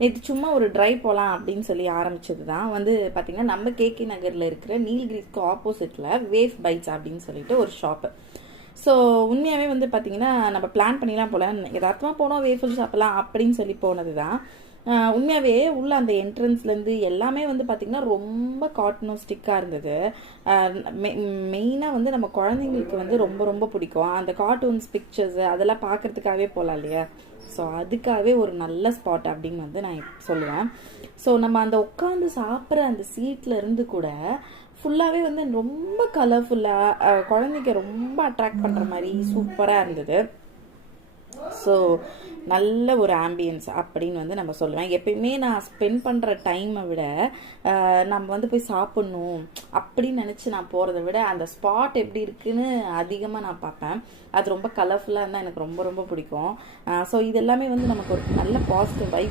நேற்று சும்மா ஒரு ட்ரை போகலாம் அப்படின்னு சொல்லி ஆரம்பிச்சது தான் வந்து பார்த்திங்கன்னா நம்ம கேகே நகரில் இருக்கிற நீல்கிரிஸ்க்கு ஆப்போசிட்டில் வேவ் பைட்ஸ் அப்படின்னு சொல்லிட்டு ஒரு ஷாப்பு. ஸோ உண்மையாகவே வந்து பார்த்திங்கன்னா நம்ம பிளான் பண்ணிலாம் போகல, யதார்த்தமாக போனோம் வேஃபல் சாப்பிடலாம் அப்படின்னு சொல்லி போனது தான். உண்மையாகவே உள்ள அந்த என்ட்ரன்ஸ்லேருந்து எல்லாமே வந்து பார்த்திங்கன்னா ரொம்ப கார்ட்டூனிஸ்டிக்காக இருந்தது. மெயினாக வந்து நம்ம குழந்தைங்களுக்கு வந்து ரொம்ப ரொம்ப பிடிக்கும் அந்த கார்ட்டூன்ஸ் பிக்சர்ஸு, அதெல்லாம் பார்க்குறதுக்காகவே போகலாம் இல்லையா. ஸோ அதுக்காகவே ஒரு நல்ல ஸ்பாட் அப்படின்னு வந்து நான் சொல்லுவேன். ஸோ நம்ம அந்த உட்காந்து சாப்பிட்ற அந்த சீட்டில் இருந்து கூட ஃபுல்லாகவே வந்து ரொம்ப கலர்ஃபுல்லாக குழந்தைக்கு ரொம்ப அட்ராக்ட் பண்ணுற மாதிரி சூப்பராக இருந்தது. ஸோ நல்ல ஒரு ஆம்பியன்ஸ் அப்படின்னு வந்து நம்ம சொல்லுவேன். எப்பயுமே நான் ஸ்பெண்ட் பண்ணுற டைமை விட நம்ம வந்து போய் சாப்பிட்ணும் அப்படின்னு நினச்சி நான் போகிறத விட அந்த ஸ்பாட் எப்படி இருக்குன்னு அதிகமாக நான் பார்ப்பேன். அது ரொம்ப கலர்ஃபுல்லாக இருந்தால் எனக்கு ரொம்ப ரொம்ப பிடிக்கும். ஸோ இது எல்லாமே வந்து நமக்கு ஒரு நல்ல பாசிட்டிவ் வைப்